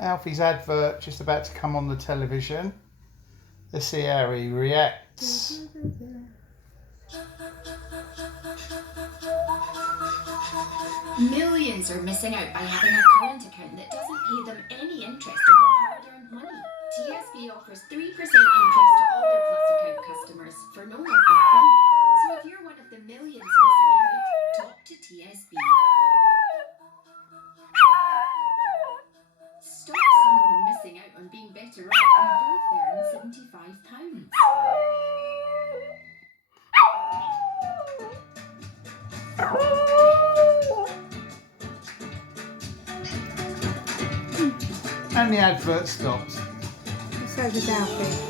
Alfie's advert just about to come on the television. Let's see how he reacts. Millions are missing out by having a current account that doesn't pay them any interest on their hard-earned money. TSB offers 3% interest to all their Plus account customers for no monthly fee. So if you're one of the millions missing out, talk to TSB. Stop someone missing out on being better off and both earn £75. And the advert stopped. So does Alfie.